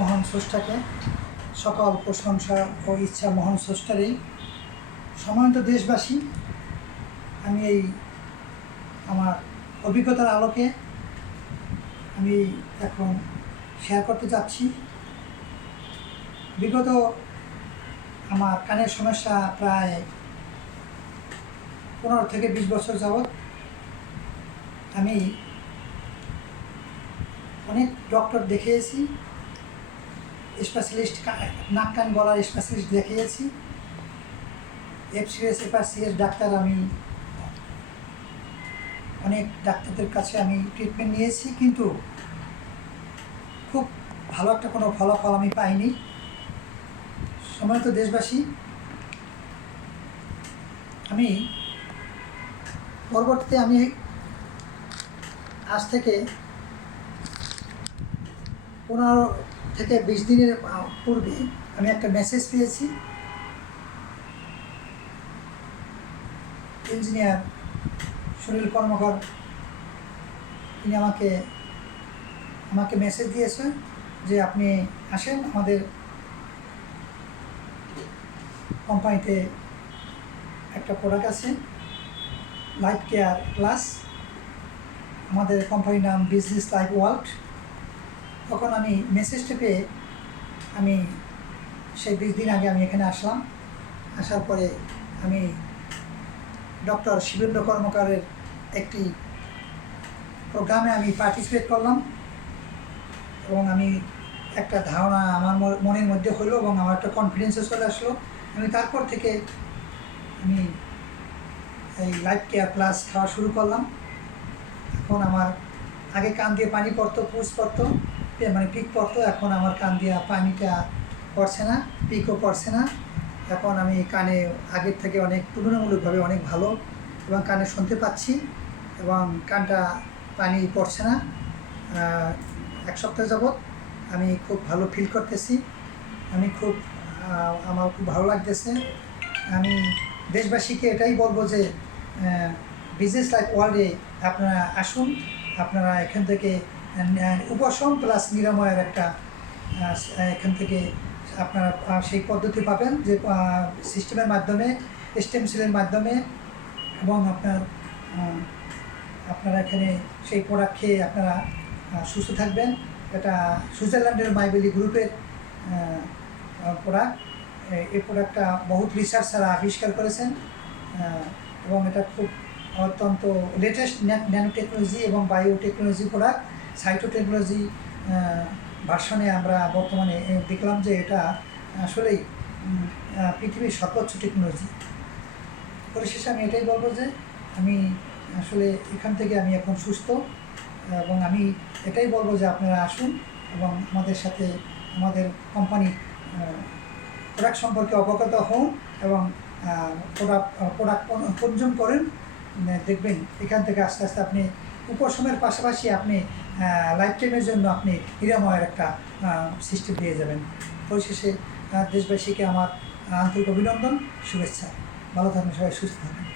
মহান স্রষ্টাকে সকল প্রশংসা ও ইচ্ছা মহান স্রষ্টারই। সম্মানিত দেশবাসী, আমি এই আমার অভিজ্ঞতার আলোকে আমি এখন শেয়ার করতে যাচ্ছি। বিগত আমার কানের সমস্যা প্রায় 15 থেকে 20 বছর যাবৎ। আমি অনেক ডক্টর দেখিয়েছি, স্পেশালিস্ট নাক কান গলার স্পেশালিস্ট দেখিয়েছি, FCS FRCS ডাক্তার, আমি অনেক ডাক্তারদের কাছে আমি ট্রিটমেন্ট নিয়েছি, কিন্তু খুব ভালো একটা কোনো ফলাফল আমি পাইনি। সম্মানিত দেশবাসী, আমি পরবর্তীতে আমি আজ থেকে 15 থেকে 20 দিনের পূর্বে আমি একটা মেসেজ পেয়েছি। ইঞ্জিনিয়ার সুনীল কর্মকার তিনি আমাকে মেসেজ দিয়েছেন যে আপনি আসেন, আমাদের কোম্পানিতে একটা প্রোডাক্ট আছে লাইফ কেয়ার প্লাস, আমাদের কোম্পানির নাম বিজনেস লাইফ ওয়ার্ল্ড। তখন আমি মেসেজটা পেয়ে আমি সেই 20 দিন আগে আমি এখানে আসলাম। আসার পরে আমি ডক্টর শিবেন্দ্র কর্মকারের একটি প্রোগ্রামে আমি পার্টিসিপেট করলাম এবং আমি একটা ধারণা আমার মনের মধ্যে হলো এবং আমার একটা কনফিডেন্সে চলে আসলো। আমি তারপর থেকে আমি এই লাইফ কেয়ার প্লাস খাওয়া শুরু করলাম। এখন আমার আগে কান দিয়ে পানি পড়তো, পুজ পড়তো, মানে পিক পড়তো, এখন আমার কান দিয়ে পানিটা পড়ছে না, পিকও পড়ছে না। এখন আমি কানে আগের থেকে অনেক তুলনামূলকভাবে অনেক ভালো এবং কানে শুনতে পাচ্ছি এবং কানটা পানি পড়ছে না। 1 সপ্তাহ যাবৎ আমি খুব ভালো ফিল করতেছি, আমার খুব ভালো লাগতেছে। আমি দেশবাসীকে এটাই বলবো যে বিজনেস লাইফ ওয়ার্ল্ডে আপনারা আসুন, আপনারা এখান থেকে উপশম প্লাস নিরাময়ের একটা এখান থেকে আপনারা সেই পদ্ধতি পাবেন যে সিস্টেমের মাধ্যমে, স্টেম সেলের মাধ্যমে, এবং আপনারা এখানে সেই প্রোডাক্ট খেয়ে আপনারা সুস্থ থাকবেন। এটা সুইজারল্যান্ডের মাইবেলি গ্রুপের প্রোডাক্ট। এই প্রোডাক্টটা বহুত রিসার্চাররা আবিষ্কার করেছেন এবং এটা খুব অত্যন্ত লেটেস্ট ন্যানো টেকনোলজি এবং বায়োটেকনোলজি প্রোডাক্ট। সাইটো টেকনোলজি ভার্সনে আমরা বর্তমানে দেখলাম যে এটা আসলেই পৃথিবীর সর্বোচ্চ টেকনোলজি। পরিশেষে আমি এটাই বলবো যে আমি আসলে এখান থেকে আমি এখন সুস্থ এবং আমি এটাই বলবো যে আপনারা আসুন এবং আমাদের সাথে আমাদের কোম্পানির প্রোডাক্ট সম্পর্কে অবগত হন এবং প্রোডাক্ট কনজিউম করেন। দেখবেন এখান থেকে আস্তে আস্তে আপনি উপশমের পাশাপাশি আপনি লাইফ টাইমের জন্য আপনি নিরাময়ের একটা সিস্টেম পেয়ে যাবেন। পরিশেষে দেশবাসীকে আমার আন্তরিক অভিনন্দন, শুভেচ্ছা। ভালো থাকবেন সবাই, সুস্থ থাকবেন।